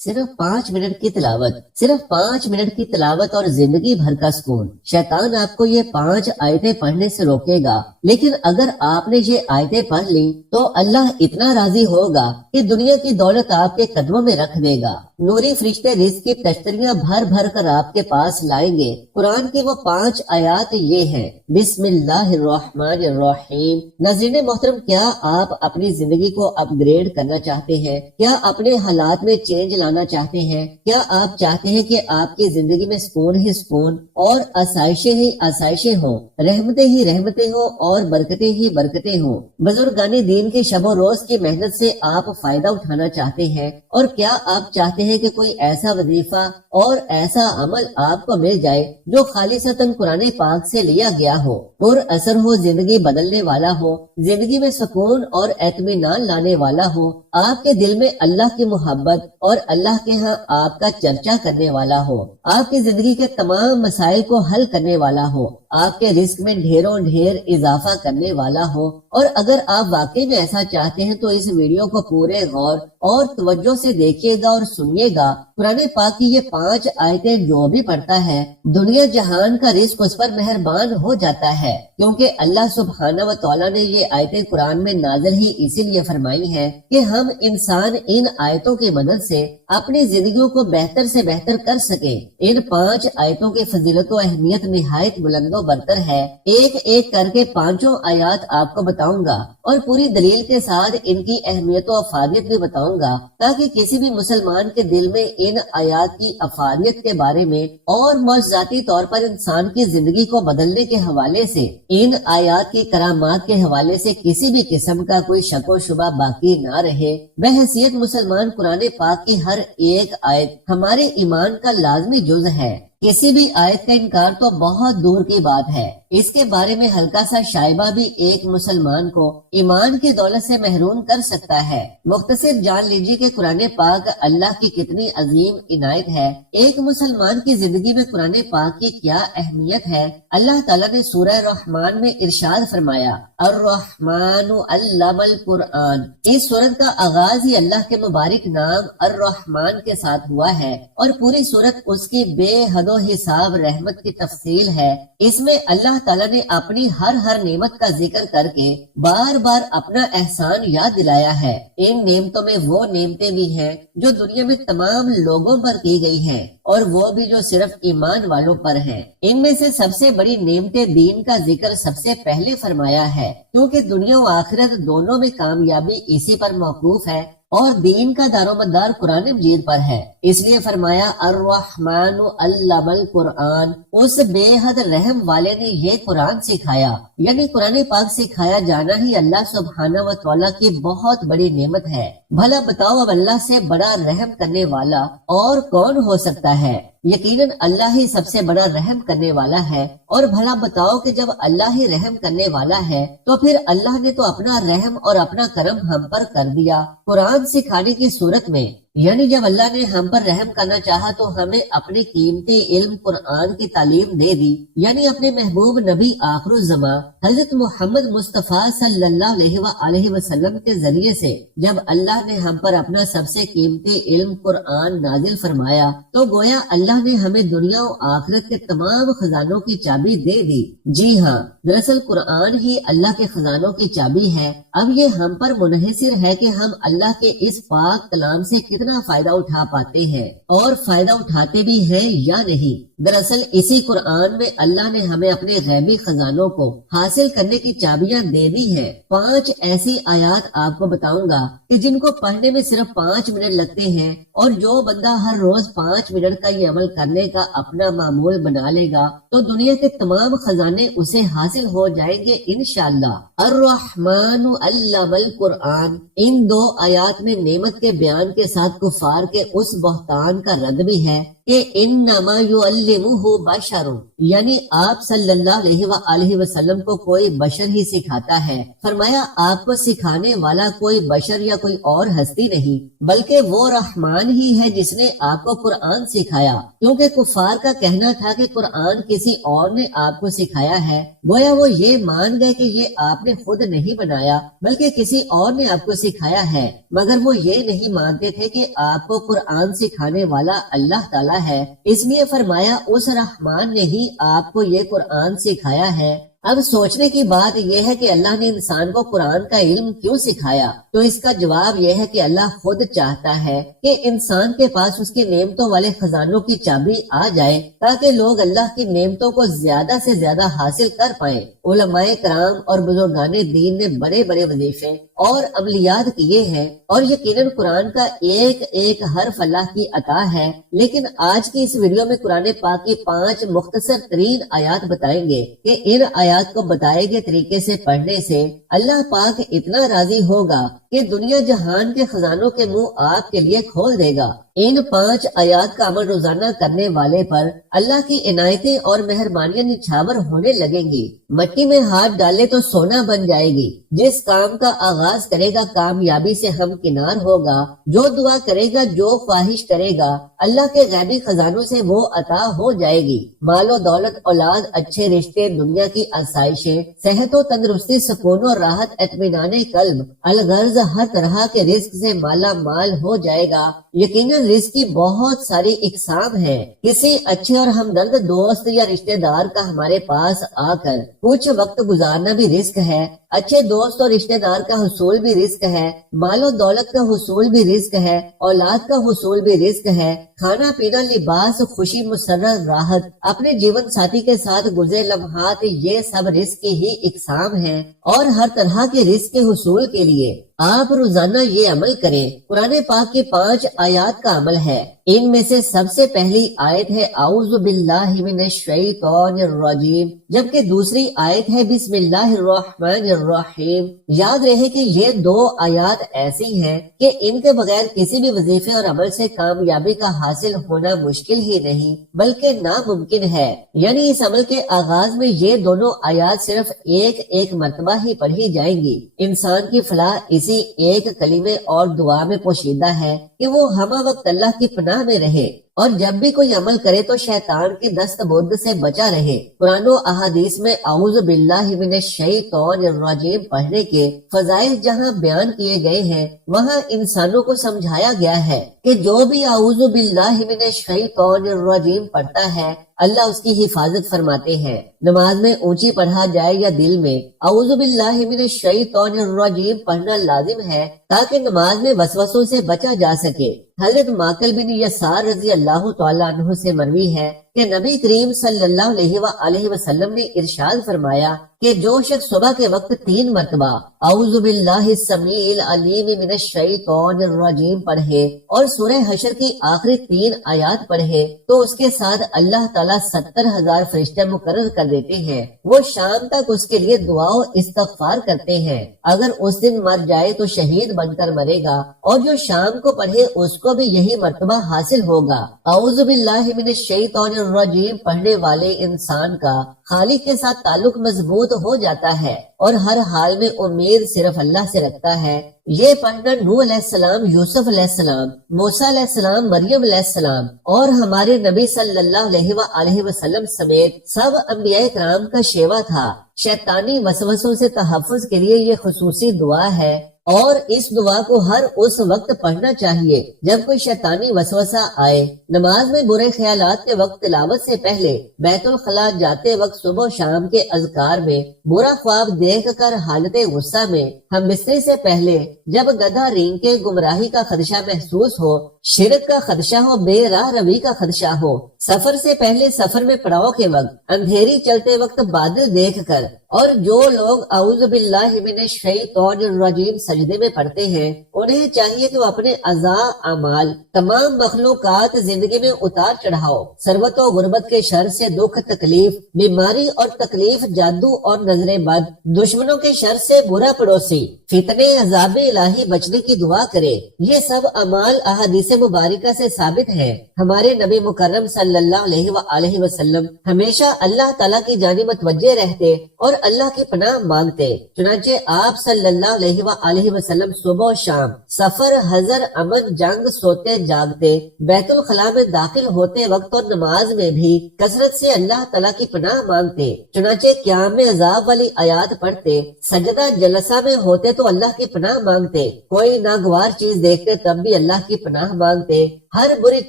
صرف 5 منٹ کی تلاوت، صرف 5 منٹ کی تلاوت اور زندگی بھر کا سکون۔ شیطان آپ کو یہ 5 آیتیں پڑھنے سے روکے گا، لیکن اگر آپ نے یہ آیتیں پڑھ لی تو اللہ اتنا راضی ہوگا کہ دنیا کی دولت آپ کے قدموں میں رکھ دے گا۔ نوری فرشتے رزق کی تشتریاں بھر بھر کر آپ کے پاس لائیں گے۔ قرآن کی وہ 5 آیات یہ ہیں: بسم اللہ الرحمن الرحیم۔ ناظرین محترم، کیا آپ اپنی زندگی کو اپ گریڈ کرنا چاہتے ہیں؟ کیا اپنے حالات میں چینج لانا چاہتے ہیں؟ کیا آپ چاہتے ہیں کہ آپ کی زندگی میں سکون ہی سکون اور آسائشیں ہی آسائشیں ہوں، رحمتیں ہی رحمتیں ہوں اور برکتیں ہی برکتیں ہوں؟ بزرگان دین کے شب و روز کی محنت سے آپ فائدہ اٹھانا چاہتے ہیں؟ اور کیا آپ چاہتے ہیں کہ کوئی ایسا وظیفہ اور ایسا عمل آپ کو مل جائے جو خالصتاً قرآن پاک سے لیا گیا ہو، پر اثر ہو، زندگی بدلنے والا ہو، زندگی میں سکون اور اطمینان لانے والا ہو، آپ کے دل میں اللہ کی محبت اور اللہ کے ہاں آپ کا چرچا کرنے والا ہو، آپ کی زندگی کے تمام مسائل کو حل کرنے والا ہو، آپ کے رزق میں ڈھیروں ڈھیر اضافہ کرنے والا ہو؟ اور اگر آپ واقعی میں ایسا چاہتے ہیں تو اس ویڈیو کو پورے غور اور توجہ سے دیکھیے گا اور سنیے گا۔ قرآن پاک کی یہ 5 آیتیں جو بھی پڑھتا ہے، دنیا جہان کا رزق اس پر مہربان ہو جاتا ہے، کیونکہ اللہ سبحانہ و تعالیٰ نے یہ آیتیں قرآن میں نازل ہی اسی لیے فرمائی ہیں کہ ہم انسان ان آیتوں کی مدد سے اپنی زندگیوں کو بہتر سے بہتر کر سکے۔ ان 5 آیتوں کی فضیلت و اہمیت نہایت بلند و برتر ہے۔ ایک ایک کر کے 5 آیات آپ کو بتاؤں گا اور پوری دلیل کے ساتھ ان کی اہمیت و افادیت بھی بتاؤں گا، تاکہ کسی بھی مسلمان کے دل میں ان آیات کی افادیت کے بارے میں اور معجزاتی طور پر انسان کی زندگی کو بدلنے کے حوالے سے، ان آیات کی کرامات کے حوالے سے کسی بھی قسم کا کوئی شک و شبہ باقی نہ رہے۔ بحیثیت مسلمان، قرآن پاک کی ہر ایک آیت ہمارے ایمان کا لازمی جز ہے۔ کسی بھی آیت کا انکار تو بہت دور کی بات ہے، اس کے بارے میں ہلکا سا شائبہ بھی ایک مسلمان کو ایمان کی دولت سے محروم کر سکتا ہے۔ مختصر جان لیجیے کہ قرآن پاک اللہ کی کتنی عظیم عنایت ہے۔ ایک مسلمان کی زندگی میں قرآن پاک کی کیا اہمیت ہے۔ اللہ تعالیٰ نے سورہ رحمان میں ارشاد فرمایا، الرحمن علم القرآن۔ اس سورت کا آغاز ہی اللہ کے مبارک نام الرحمن کے ساتھ ہوا ہے، اور پوری سورت اس کی بے حد و حساب رحمت کی تفصیل ہے۔ اس میں اللہ تعالیٰ نے اپنی ہر نعمت کا ذکر کر کے بار بار اپنا احسان یاد دلایا ہے۔ ان نعمتوں میں وہ نعمتیں بھی ہیں جو دنیا میں تمام لوگوں پر کی گئی ہیں، اور وہ بھی جو صرف ایمان والوں پر ہیں۔ ان میں سے سب سے بڑی نعمت دین کا ذکر سب سے پہلے فرمایا ہے، کیونکہ دنیا و آخرت دونوں میں کامیابی اسی پر موقوف ہے، اور دین کا دار و مدار قرآن مجید پر ہے۔ اس لیے فرمایا، الرحمن علم القرآن۔ اس بے حد رحم والے نے یہ قرآن سکھایا، یعنی قرآن پاک سکھایا جانا ہی اللہ سبحانہ و تعالیٰ کی بہت بڑی نعمت ہے۔ بھلا بتاؤ، اب اللہ سے بڑا رحم کرنے والا اور کون ہو سکتا ہے؟ یقیناً اللہ ہی سب سے بڑا رحم کرنے والا ہے۔ اور بھلا بتاؤ کہ جب اللہ ہی رحم کرنے والا ہے تو پھر اللہ نے تو اپنا رحم اور اپنا کرم ہم پر کر دیا قرآن سکھانے کی صورت میں۔ یعنی جب اللہ نے ہم پر رحم کرنا چاہا تو ہمیں اپنے قیمتی علم قرآن کی تعلیم دے دی، یعنی اپنے محبوب نبی آخر الزمان حضرت محمد مصطفیٰ صلی اللہ علیہ وآلہ وسلم کے ذریعے سے جب اللہ نے ہم پر اپنا سب سے قیمتی علم قرآن نازل فرمایا تو گویا اللہ نے ہمیں دنیا و آخرت کے تمام خزانوں کی چابی دے دی۔ جی ہاں، دراصل قرآن ہی اللہ کے خزانوں کی چابی ہے۔ اب یہ ہم پر منحصر ہے کہ ہم اللہ کے اس پاک کلام سے کتنا فائدہ اٹھا پاتے ہیں اور فائدہ اٹھاتے بھی ہیں یا نہیں۔ دراصل اسی قرآن میں اللہ نے ہمیں اپنے غیبی خزانوں کو حاصل کرنے کی چابیاں دے دی ہیں۔ 5 ایسی آیات آپ کو بتاؤں گا کہ جن کو پڑھنے میں صرف 5 منٹ لگتے ہیں، اور جو بندہ ہر روز 5 منٹ کا یہ عمل کرنے کا اپنا معمول بنا لے گا تو دنیا کے تمام خزانے اسے حاصل ہو جائیں گے انشاءاللہ۔ الرحمن علم القرآن۔ ان 2 آیات میں نعمت کے بیان کے ساتھ کفار کے اس بہتان کا رد بھی ہے کہ انما یعلمہ بشر، یعنی آپ صلی اللہ علیہ وآلہ وسلم کو کوئی بشر ہی سکھاتا ہے۔ فرمایا آپ کو سکھانے والا کوئی بشر یا کوئی اور ہستی نہیں، بلکہ وہ رحمان ہی ہے جس نے آپ کو قرآن سکھایا، کیونکہ کفار کا کہنا تھا کہ قرآن کسی اور نے آپ کو سکھایا ہے۔ گویا وہ یہ مان گئے کہ یہ آپ نے خود نہیں بنایا بلکہ کسی اور نے آپ کو سکھایا ہے، مگر وہ یہ نہیں مانتے تھے کہ آپ کو قرآن سکھانے والا اللہ تعالیٰ ہے۔ اس لیے فرمایا اس رحمان نے ہی آپ کو یہ قرآن سکھایا ہے۔ اب سوچنے کی بات یہ ہے کہ اللہ نے انسان کو قرآن کا علم کیوں سکھایا؟ تو اس کا جواب یہ ہے کہ اللہ خود چاہتا ہے کہ انسان کے پاس اس کی نعمتوں والے خزانوں کی چابی آ جائے، تاکہ لوگ اللہ کی نعمتوں کو زیادہ سے زیادہ حاصل کر پائیں۔ علماء کرام اور بزرگان دین نے بڑے بڑے وظیفے اور عملیات کیے ہیں، اور یقیناً قرآن کا ایک ایک حرف اللہ کی عطا ہے، لیکن آج کی اس ویڈیو میں قرآن پاک کی 5 مختصر ترین آیات بتائیں گے کہ ان آیات کو بتائے گئے طریقے سے پڑھنے سے اللہ پاک اتنا راضی ہوگا کہ دنیا جہان کے خزانوں کے منہ آپ کے لیے کھول دے گا۔ ان 5 آیات کا عمل روزانہ کرنے والے پر اللہ کی عنایتیں اور مہربانیاں نچھاور ہونے لگیں گی۔ مٹی میں ہاتھ ڈالے تو سونا بن جائے گی۔ جس کام کا آغاز کرے گا کامیابی سے ہمکنار ہوگا۔ جو دعا کرے گا، جو خواہش کرے گا، اللہ کے غیبی خزانوں سے وہ عطا ہو جائے گی۔ مال و دولت، اولاد، اچھے رشتے، دنیا کی آسائشیں، صحت و تندرستی، سکون و راحت، اطمینان قلب، الغرض ہر طرح کے رزق سے مالا مال ہو جائے گا۔ یقیناً رزق کی بہت ساری اقسام ہیں۔ کسی اچھے اور ہمدرد دوست یا رشتہ دار کا ہمارے پاس آ کر کچھ وقت گزارنا بھی رزق ہے۔ اچھے دوست اور رشتہ دار کا حصول بھی رزق ہے۔ مال و دولت کا حصول بھی رزق ہے۔ اولاد کا حصول بھی رزق ہے۔ کھانا پینا، لباس، خوشی، مسرت، راحت، اپنے جیون ساتھی کے ساتھ گزرے لمحات، یہ سب رزق کی ہی اقسام ہیں، اور ہر طرح کے رزق کے حصول کے لیے آپ روزانہ یہ عمل کریں۔ قرآن پاک کی 5 آیات کا عمل ہے۔ ان میں سے سب سے پہلی آیت ہے اعوذ باللہ من الشیطان الرجیم، جبکہ دوسری آیت ہے بسم اللہ الرحمن الرحیم۔ یاد رہے کہ یہ 2 آیات ایسی ہیں کہ ان کے بغیر کسی بھی وظیفے اور عمل سے کامیابی کا حاصل ہونا مشکل ہی نہیں بلکہ ناممکن ہے۔ یعنی اس عمل کے آغاز میں یہ دونوں آیات صرف ایک مرتبہ ہی پڑھی جائیں گی۔ انسان کی فلاح اسی ایک کلمے اور دعا میں پوشیدہ ہے کہ وہ ہمہ وقت اللہ کی پناہ میں رہے، اور جب بھی کوئی عمل کرے تو شیطان کی دست برد سے بچا رہے۔ قرآن و احادیث میں اعوذ باللہ من الشیطان الرجیم پڑھنے کے فضائل جہاں بیان کیے گئے ہیں، وہاں انسانوں کو سمجھایا گیا ہے کہ جو بھی اعوذ باللہ من الشیطان الرجیم پڑھتا ہے اللہ اس کی حفاظت فرماتے ہیں۔ نماز میں اونچی پڑھا جائے یا دل میں، اعوذ باللہ من الشیطان الرجیم پڑھنا لازم ہے تاکہ نماز میں وسوسوں سے بچا جا سکے۔ حضرت ماقل بن یسار رضی اللہ تعالیٰ عنہ سے مروی ہے کہ نبی کریم صلی اللہ علیہ وآلہ وسلم نے ارشاد فرمایا کہ جو شخص صبح کے وقت 3 مرتبہ اعوذ باللہ السمیع العلیم من الشیطان الرجیم پڑھے اور سورہ حشر کی آخری 3 آیات پڑھے تو اس کے ساتھ اللہ تعالیٰ 70,000 فرشتے مقرر کر دیتے ہیں۔ وہ شام تک اس کے لیے دعا و استغفار کرتے ہیں۔ اگر اس دن مر جائے تو شہید بن کر مرے گا، اور جو شام کو پڑھے اس کو بھی یہی مرتبہ حاصل ہوگا۔ اعوذ باللہ من الشیطان الرجیم پڑھنے والے انسان کا خالق کے ساتھ تعلق مضبوط ہو جاتا ہے اور ہر حال میں امید صرف اللہ سے رکھتا ہے۔ یہ پڑھنا نوح علیہ السلام، یوسف علیہ السلام، موسیٰ علیہ السلام، مریم علیہ السلام اور ہمارے نبی صلی اللہ علیہ وآلہ وسلم سمیت سب انبیاء کرام کا شیوا تھا۔ شیطانی وسوسوں سے تحفظ کے لیے یہ خصوصی دعا ہے، اور اس دعا کو ہر اس وقت پڑھنا چاہیے جب کوئی شیطانی وسوسہ آئے۔ نماز میں برے خیالات کے وقت، تلاوت سے پہلے، بیت الخلاء جاتے وقت، صبح و شام کے اذکار میں، برا خواب دیکھ کر حالت غصہ میں، ہم بستری سے پہلے، جب گدھا رینگ کے گمراہی کا خدشہ محسوس ہو، شرک کا خدشہ ہو، بے راہ روی کا خدشہ ہو، سفر سے پہلے، سفر میں پڑاؤ کے وقت، اندھیری چلتے وقت بادل دیکھ کر، اور جو لوگ اعوذ باللہ من الشیطان الرجیم سجدے میں پڑھتے ہیں انہیں چاہیے کہ وہ اپنے اعضاء، اعمال، تمام مخلوقات زندگی میں اتار چڑھاؤ، ثروت و غربت کے شر سے، دکھ، تکلیف، بیماری اور تکلیف، جادو اور نظر بد، دشمنوں کے شر سے، برا پڑوسی، فتنے، عذاب الہی بچنے کی دعا کرے۔ یہ سب اعمال احادیث حدیث مبارکہ سے ثابت ہے، ہمارے نبی مکرم صلی اللہ علیہ وآلہ وسلم ہمیشہ اللہ تعالیٰ کی جانب متوجہ رہتے اور اللہ کی پناہ مانگتے۔ چنانچہ آپ صلی اللہ علیہ وآلہ وسلم صبح و شام، سفر، حضر، امن، جنگ، سوتے جاگتے، بیت الخلاء میں داخل ہوتے وقت اور نماز میں بھی کثرت سے اللہ تعالیٰ کی پناہ مانگتے۔ چنانچہ قیام میں عذاب والی آیات پڑھتے، سجدہ جلسہ میں ہوتے تو اللہ کی پناہ مانگتے، کوئی ناگوار چیز دیکھتے تب بھی اللہ کی پناہ مانگتے، ہر بری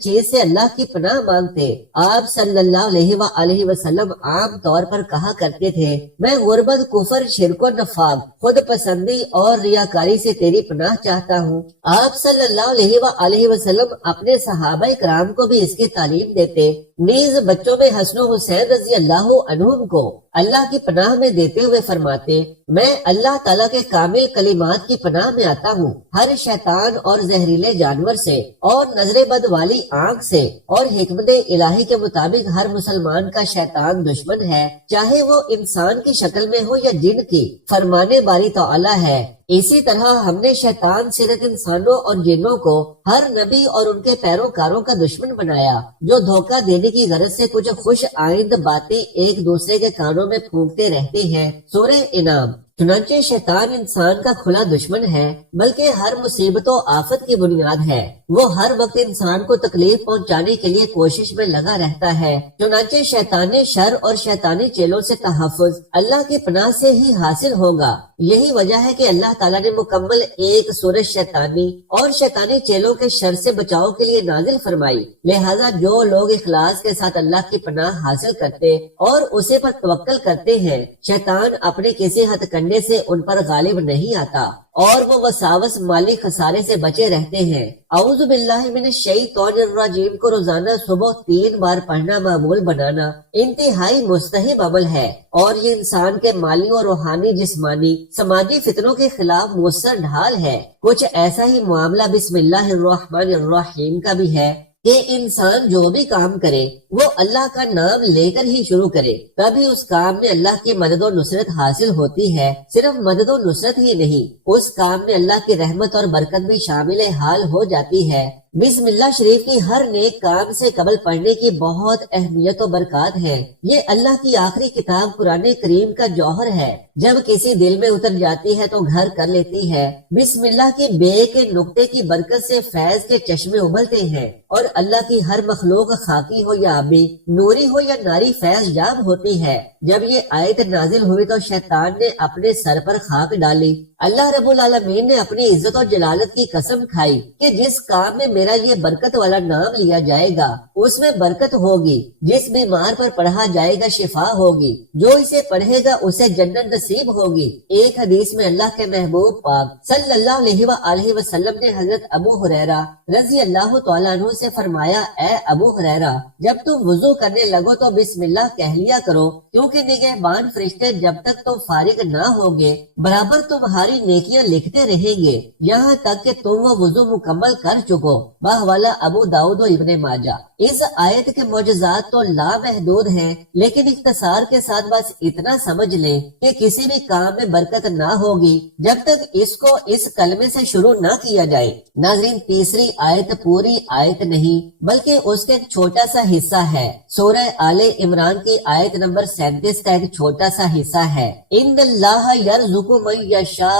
چیز سے اللہ کی پناہ مانگتے۔ آپ صلی اللہ علیہ وآلہ وسلم عام طور پر کہا کرتے تھے، میں غربت، کفر، شرک و نفاق، خود پسندی اور ریاکاری سے تیری پناہ چاہتا ہوں۔ آپ صلی اللہ علیہ وآلہ وسلم اپنے صحابہ کرام کو بھی اس کی تعلیم دیتے، نیز بچوں میں حسن و حسین رضی اللہ عنہم کو اللہ کی پناہ میں دیتے ہوئے فرماتے، میں اللہ تعالیٰ کے کامل کلمات کی پناہ میں آتا ہوں، ہر شیطان اور زہریلے جانور سے اور نظر بد والی آنکھ سے، اور حکمت الہی کے مطابق ہر مسلمان کا شیطان دشمن ہے، چاہے وہ انسان کی شکل میں ہو یا جن کی، فرمانے باری تعالیٰ ہے۔ اسی طرح ہم نے شیطان صرف انسانوں اور جنوں کو ہر نبی اور ان کے پیروکاروں کا دشمن بنایا، جو دھوکہ دینے کی غرض سے کچھ خوش آئند باتیں ایک دوسرے کے کانوں میں پھونکتے رہتے ہیں۔ سورہ انعام۔ چنانچہ شیطان انسان کا کھلا دشمن ہے، بلکہ ہر مصیبت و آفت کی بنیاد ہے۔ وہ ہر وقت انسان کو تکلیف پہنچانے کے لیے کوشش میں لگا رہتا ہے۔ چنانچہ شیطانی شر اور شیطانی چیلوں سے تحفظ اللہ کی پناہ سے ہی حاصل ہوگا۔ یہی وجہ ہے کہ اللہ تعالیٰ نے مکمل ایک سورہ شیطانی اور شیطانی چیلوں کے شر سے بچاؤ کے لیے نازل فرمائی۔ لہٰذا جو لوگ اخلاص کے ساتھ اللہ کی پناہ حاصل کرتے اور اسے پر توکل کرتے ہیں، شیطان اپنے کسی ہتھ کنڈے سے ان پر غالب نہیں آتا اور وہ وساوس مالی خسارے سے بچے رہتے ہیں۔ اعوذ باللہ من الشیطان الرجیم کو روزانہ صبح 3 بار پڑھنا معمول بنانا انتہائی مستحب عمل ہے، اور یہ انسان کے مالی اور روحانی، جسمانی، سماجی فتنوں کے خلاف مؤثر ڈھال ہے۔ کچھ ایسا ہی معاملہ بسم اللہ الرحمن الرحیم کا بھی ہے کہ انسان جو بھی کام کرے وہ اللہ کا نام لے کر ہی شروع کرے، تبھی اس کام میں اللہ کی مدد و نصرت حاصل ہوتی ہے۔ صرف مدد و نصرت ہی نہیں، اس کام میں اللہ کی رحمت اور برکت بھی شامل حال ہو جاتی ہے۔ بسم اللہ شریف کی ہر نیک کام سے قبل پڑھنے کی بہت اہمیت و برکات ہے۔ یہ اللہ کی آخری کتاب قرآن کریم کا جوہر ہے، جب کسی دل میں اتر جاتی ہے تو گھر کر لیتی ہے۔ بسم اللہ کے بے کے نقطے کی برکت سے فیض کے چشمے ابلتے ہیں، اور اللہ کی ہر مخلوق خاکی ہو یا آبی، نوری ہو یا ناری فیض یاب ہوتی ہے۔ جب یہ آیت نازل ہوئی تو شیطان نے اپنے سر پر خاک ڈالی۔ اللہ رب العالمین نے اپنی عزت و جلالت کی قسم کھائی کہ جس کام میں میرا یہ برکت والا نام لیا جائے گا اس میں برکت ہوگی، جس بیمار پر پڑھا جائے گا شفا ہوگی، جو اسے پڑھے گا اسے جنت نصیب ہوگی۔ ایک حدیث میں اللہ کے محبوب پاک صلی اللہ علیہ وآلہ وسلم نے حضرت ابو ہریرہ رضی اللہ تعالیٰ عنہ سے فرمایا، اے ابو ہریرہ، جب تم وضو کرنے لگو تو بسم اللہ کہہ لیا کرو، کیونکہ نگہبان فرشتے جب تک تم فارغ نہ ہوگے برابر تمہاری نیکیاں لکھتے رہیں گے، یہاں تک کہ تم وہ وضو مکمل کر چکو۔ بحوالہ ابو داؤد و ابن ماجہ۔ اس آیت کے معجزات تو لامحدود ہیں، لیکن اختصار کے ساتھ بس اتنا سمجھ لیں کہ کسی بھی کام میں برکت نہ ہوگی جب تک اس کو اس کلمے سے شروع نہ کیا جائے۔ ناظرین، تیسری آیت پوری آیت نہیں بلکہ اس کے ایک چھوٹا سا حصہ ہے۔ سورہ آل عمران کی آیت نمبر 37 کا ایک چھوٹا سا حصہ ہے، ان اللہ یرزق من یشاء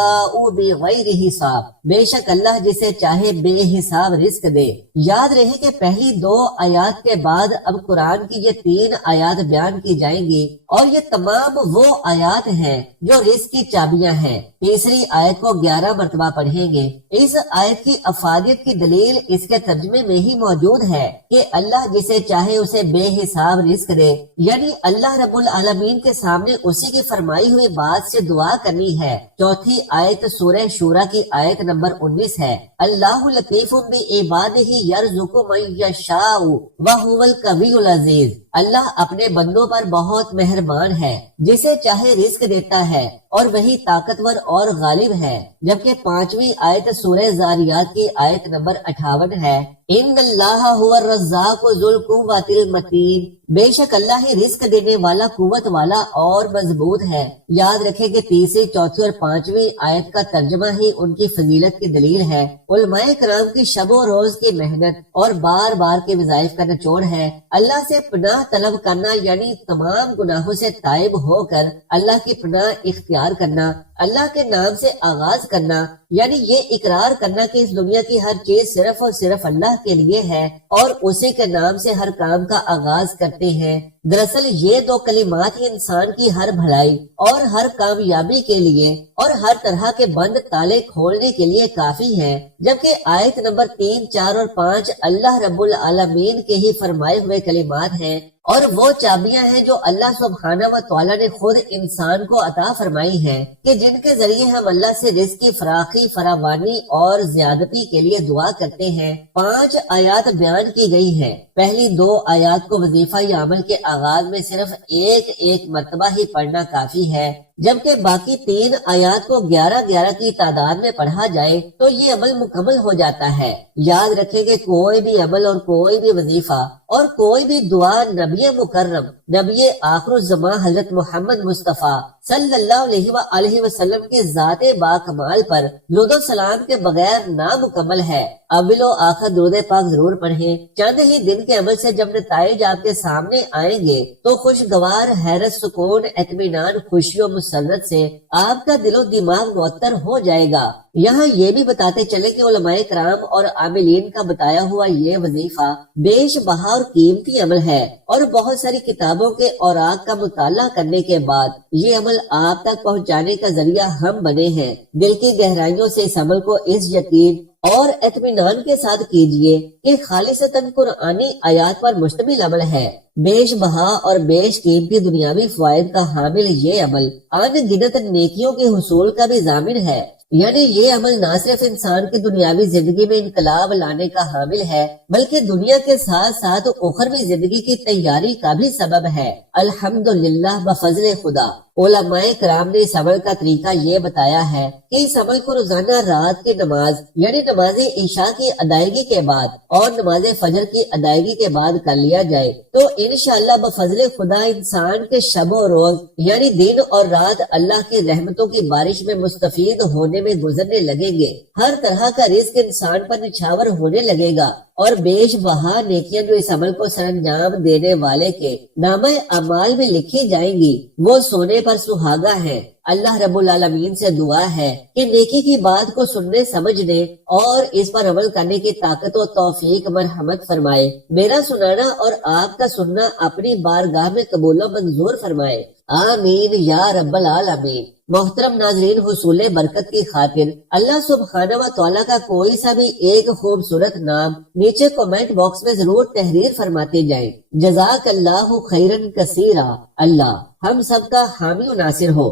بغیر حساب، بے شک اللہ جسے چاہے بے حساب رزق دے۔ یاد رہے کہ پہلی 2 آیات کے بعد اب قرآن کی یہ 3 آیات بیان کی جائیں گی، اور یہ تمام وہ آیات ہیں جو رزق کی چابیاں ہیں۔ تیسری آیت کو 11 مرتبہ پڑھیں گے۔ اس آیت کی افادیت کی دلیل اس کے ترجمے میں ہی موجود ہے کہ اللہ جسے چاہے اسے بے حساب رزق دے، یعنی اللہ رب العالمین کے سامنے اسی کی فرمائی ہوئی بات سے دعا کرنی ہے۔ چوتھی آیت سورہ شورى کی آیت نمبر 19 ہے، اللہ لطیف بعبادہ یرزق من یشاء وہو القوی العزیز، اللہ اپنے بندوں پر بہت مہربان ہے، جسے چاہے رزق دیتا ہے اور وہی طاقتور اور غالب ہے۔ جبکہ 5ویں آیت سورہ زاریات کی آیت نمبر 58 ہے، ان اللہ هو الرزاق ذو القوۃ المتین، بے شک اللہ ہی رزق دینے والا، قوت والا اور مضبوط ہے۔ یاد رکھیں کہ 3، 4 اور 5ویں آیت کا ترجمہ ہی ان کی فضیلت کی دلیل ہے۔ علماء کرام کی شب و روز کی محنت اور بار بار کے وظائف کا نچوڑ ہے اللہ سے پناہ طلب کرنا، یعنی تمام گناہوں سے تائب ہو کر اللہ کی پناہ اختیار کرنا، اللہ کے نام سے آغاز کرنا، یعنی یہ اقرار کرنا کہ اس دنیا کی ہر چیز صرف اور صرف اللہ کے لیے ہے اور اسی کے نام سے ہر کام کا آغاز کرتے ہیں۔ دراصل یہ 2 کلمات ہی انسان کی ہر بھلائی اور ہر کامیابی کے لیے اور ہر طرح کے بند تالے کھولنے کے لیے کافی ہیں۔ جبکہ آیت نمبر 3، 4 اور 5 اللہ رب العالمین کے ہی فرمائے ہوئے کلمات ہیں اور وہ چابیاں ہیں جو اللہ سبحانہ و تعالیٰ نے خود انسان کو عطا فرمائی ہیں کہ جن کے ذریعے ہم اللہ سے رزق کی فراخی، فراوانی اور زیادتی کے لیے دعا کرتے ہیں۔ 5 آیات بیان کی گئی ہیں۔ پہلی 2 آیات کو وظیفہ یا عمل کے آغاز میں صرف ایک مرتبہ ہی پڑھنا کافی ہے، جبکہ باقی 3 آیات کو 11 کی تعداد میں پڑھا جائے تو یہ عمل مکمل ہو جاتا ہے۔ یاد رکھیں کہ کوئی بھی عمل اور کوئی بھی وظیفہ اور کوئی بھی دعا نبی مکرم، نبی آخر الزمان حضرت محمد مصطفیٰ صلی اللہ علیہ وآلہ وسلم کے ذات با کمال پر درود و سلام کے بغیر نامکمل ہے۔ اول و آخر درود پاک ضرور پڑھیں۔ چند ہی دن کے عمل سے جب نتائج آپ کے سامنے آئیں گے تو خوشگوار، حیرت، سکون، اطمینان، خوشی و مسرت سے آپ کا دل و دماغ معطر ہو جائے گا۔ یہاں یہ بھی بتاتے چلے کہ علماء کرام اور عاملین کا بتایا ہوا یہ وظیفہ بیش بہا اور قیمتی عمل ہے، اور بہت ساری کتابوں کے اوراق کا مطالعہ کرنے کے بعد یہ عمل آپ تک پہنچانے کا ذریعہ ہم بنے ہیں۔ دل کی گہرائیوں سے اس عمل کو اس یقین اور اطمینان کے ساتھ کیجئے کہ خالصتاً قرآنی آیات پر مشتمل عمل ہے۔ بیش بہا اور بیش قیمتی دنیاوی فوائد کا حامل یہ عمل ان گنت نیکیوں کے حصول کا بھی ضامن ہے، یعنی یہ عمل نہ صرف انسان کی دنیاوی زندگی میں انقلاب لانے کا حامل ہے بلکہ دنیا کے ساتھ ساتھ اخروی زندگی کی تیاری کا بھی سبب ہے۔ الحمدللہ بفضل خدا۔ علماء کرام نے اس عمل کا طریقہ یہ بتایا ہے کہ اس عمل کو روزانہ رات کی نماز یعنی نماز عشاء کی ادائیگی کے بعد اور نماز فجر کی ادائیگی کے بعد کر لیا جائے تو انشاءاللہ بفضل خدا انسان کے شب و روز یعنی دن اور رات اللہ کی رحمتوں کی بارش میں مستفید ہونے میں گزرنے لگیں گے۔ ہر طرح کا رزق انسان پر نچھاور ہونے لگے گا اور بیش بہا نیکیاں جو اس عمل کو سر انجام دینے والے کے نامہ اعمال میں لکھی جائیں گی وہ سونے پر سہاگا ہے۔ اللہ رب العالمین سے دعا ہے کہ نیکی کی بات کو سننے، سمجھنے اور اس پر عمل کرنے کی طاقت و توفیق مرحمت فرمائے۔ میرا سنانا اور آپ کا سننا اپنی بارگاہ میں قبول و منظور فرمائے، آمین یا رب العالمین۔ محترم ناظرین، حصول برکت کی خاطر اللہ سبحانہ و تعالیٰ کا کوئی سا بھی ایک خوبصورت نام نیچے کومنٹ باکس میں ضرور تحریر فرماتے جائیں۔ جزاک اللہ خیرن کثیرا۔ اللہ ہم سب کا حامی و ناصر ہو۔